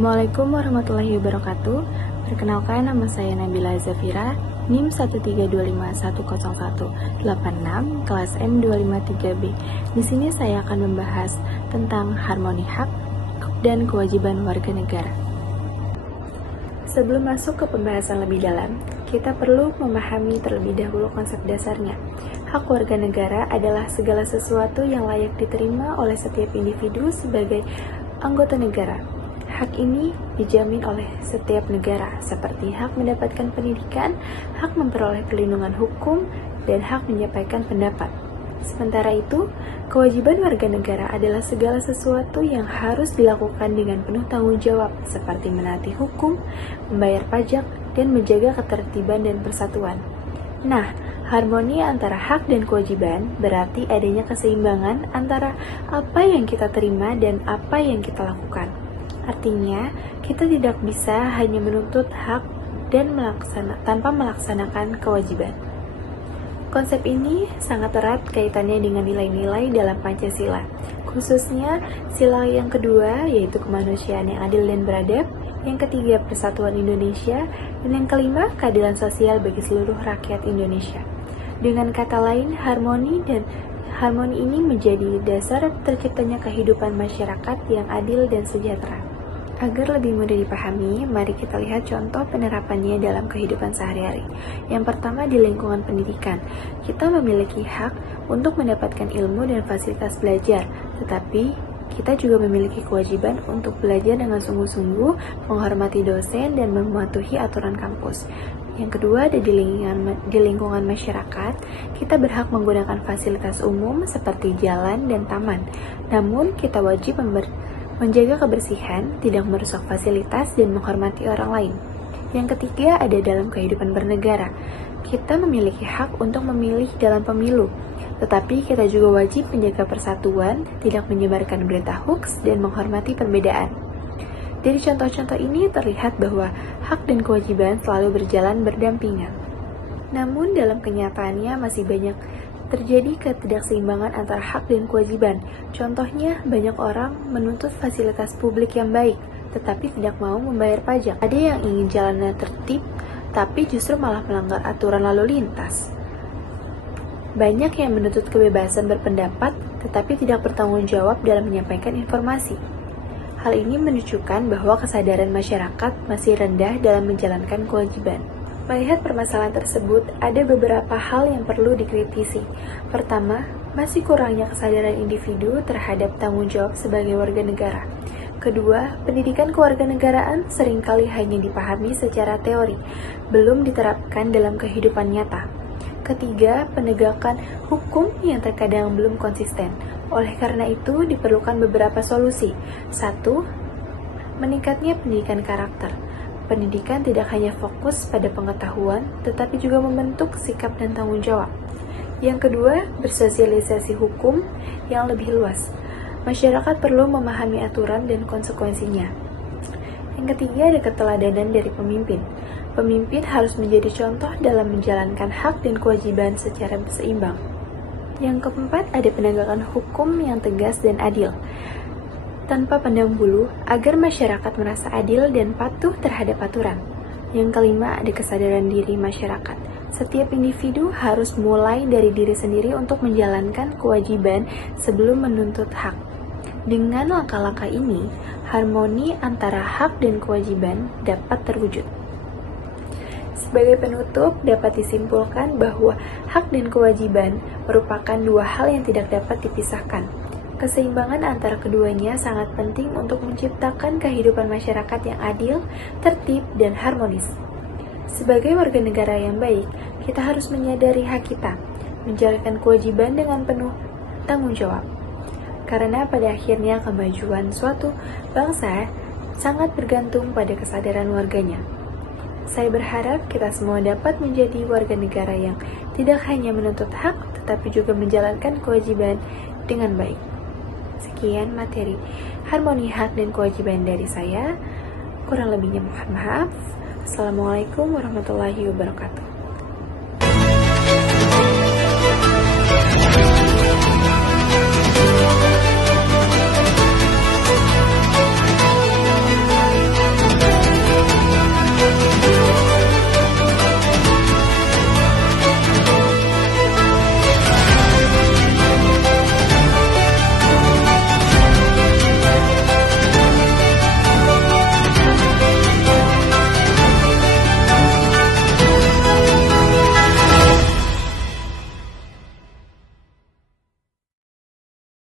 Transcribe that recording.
Assalamualaikum warahmatullahi wabarakatuh. Perkenalkan, nama saya Nabila Zafira, NIM 132510186, kelas M253B. Di sini saya akan membahas tentang harmoni hak dan kewajiban warga negara. Sebelum masuk ke pembahasan lebih dalam, kita perlu memahami terlebih dahulu konsep dasarnya. Hak warga negara adalah segala sesuatu yang layak diterima oleh setiap individu sebagai anggota negara. Hak ini dijamin oleh setiap negara, seperti hak mendapatkan pendidikan, hak memperoleh perlindungan hukum, dan hak menyampaikan pendapat. Sementara itu, kewajiban warga negara adalah segala sesuatu yang harus dilakukan dengan penuh tanggung jawab, seperti menaati hukum, membayar pajak, dan menjaga ketertiban dan persatuan. Nah, harmoni antara hak dan kewajiban berarti adanya keseimbangan antara apa yang kita terima dan apa yang kita lakukan. Artinya, kita tidak bisa hanya menuntut hak dan tanpa melaksanakan kewajiban. Konsep ini sangat erat kaitannya dengan nilai-nilai dalam Pancasila, khususnya sila yang kedua yaitu kemanusiaan yang adil dan beradab, yang ketiga persatuan Indonesia, dan yang kelima keadilan sosial bagi seluruh rakyat Indonesia. Dengan kata lain, harmoni ini menjadi dasar terciptanya kehidupan masyarakat yang adil dan sejahtera. Agar lebih mudah dipahami, mari kita lihat contoh penerapannya dalam kehidupan sehari-hari. Yang pertama, di lingkungan pendidikan. Kita memiliki hak untuk mendapatkan ilmu dan fasilitas belajar, tetapi kita juga memiliki kewajiban untuk belajar dengan sungguh-sungguh, menghormati dosen, dan mematuhi aturan kampus. Yang kedua, ada di lingkungan masyarakat, kita berhak menggunakan fasilitas umum seperti jalan dan taman. Namun, kita wajib menjaga kebersihan, tidak merusak fasilitas, dan menghormati orang lain. Yang ketiga, ada dalam kehidupan bernegara. Kita memiliki hak untuk memilih dalam pemilu, tetapi kita juga wajib menjaga persatuan, tidak menyebarkan berita hoaks, dan menghormati perbedaan. Dari contoh-contoh ini terlihat bahwa hak dan kewajiban selalu berjalan berdampingan. Namun dalam kenyataannya masih banyak terjadi ketidakseimbangan antara hak dan kewajiban. Contohnya, banyak orang menuntut fasilitas publik yang baik, tetapi tidak mau membayar pajak. Ada yang ingin jalannya tertib, tapi justru malah melanggar aturan lalu lintas. Banyak yang menuntut kebebasan berpendapat, tetapi tidak bertanggung jawab dalam menyampaikan informasi. Hal ini menunjukkan bahwa kesadaran masyarakat masih rendah dalam menjalankan kewajiban. Melihat permasalahan tersebut, ada beberapa hal yang perlu dikritisi. Pertama, masih kurangnya kesadaran individu terhadap tanggung jawab sebagai warga negara. Kedua, pendidikan kewarganegaraan seringkali hanya dipahami secara teori, belum diterapkan dalam kehidupan nyata. Ketiga, penegakan hukum yang terkadang belum konsisten. Oleh karena itu, diperlukan beberapa solusi. 1. Meningkatnya pendidikan karakter. Pendidikan tidak hanya fokus pada pengetahuan, tetapi juga membentuk sikap dan tanggung jawab. Yang kedua, bersosialisasi hukum yang lebih luas. Masyarakat perlu memahami aturan dan konsekuensinya. Yang ketiga, ada keteladanan dari pemimpin. Pemimpin harus menjadi contoh dalam menjalankan hak dan kewajiban secara seimbang. Yang keempat, ada penegakan hukum yang tegas dan adil, tanpa pandang bulu, agar masyarakat merasa adil dan patuh terhadap aturan. Yang kelima, ada kesadaran diri masyarakat. Setiap individu harus mulai dari diri sendiri untuk menjalankan kewajiban sebelum menuntut hak. Dengan langkah-langkah ini, harmoni antara hak dan kewajiban dapat terwujud. Sebagai penutup, dapat disimpulkan bahwa hak dan kewajiban merupakan dua hal yang tidak dapat dipisahkan. Keseimbangan antara keduanya sangat penting untuk menciptakan kehidupan masyarakat yang adil, tertib, dan harmonis. Sebagai warga negara yang baik, kita harus menyadari hak kita, menjalankan kewajiban dengan penuh tanggung jawab. Karena pada akhirnya kemajuan suatu bangsa sangat bergantung pada kesadaran warganya. Saya berharap kita semua dapat menjadi warga negara yang tidak hanya menuntut hak, tetapi juga menjalankan kewajiban dengan baik. Sekian materi harmoni hak dan kewajiban dari saya. Kurang lebihnya mohon maaf. Assalamualaikum warahmatullahi wabarakatuh.